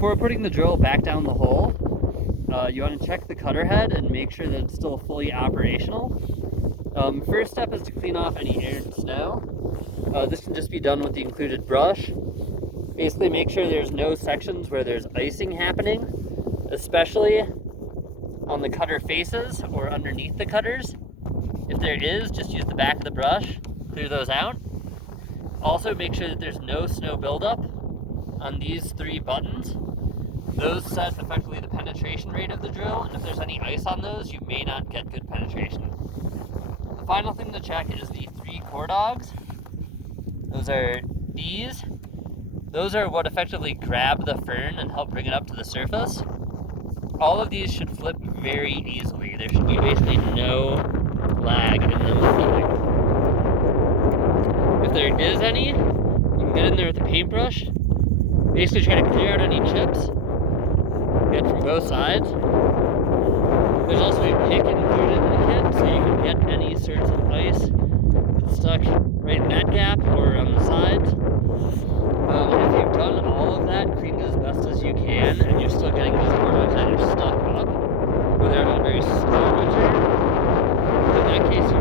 before putting the drill back down the hole, you want to check the cutter head and make sure that it's still fully operational. First step is to clean off any air and snow. This can just be done with the included brush. Basically make sure there's no sections where there's icing happening, especially on the cutter faces or underneath the cutters. If there is, just use the back of the brush, clear those out. Also make sure that there's no snow buildup on these 3 buttons. Those set effectively the penetration rate of the drill, and if there's any ice on those, you may not get good penetration. The final thing to check is the 3 core dogs. Those are these. Those are what effectively grab the fern and help bring it up to the surface. All of these should flip very easily. There should be basically no lag in them flipping. If there is any, you can get in there with a paintbrush. Basically try to clear out any chips. Get from both sides. There's also a pick included in the kit, so you can get any sorts of ice that's stuck right in that gap or on the sides. If you've done all of that, cleaned as best as you can, and you're still getting these core dogs that are stuck up, or they're having a very slow return, in that case, you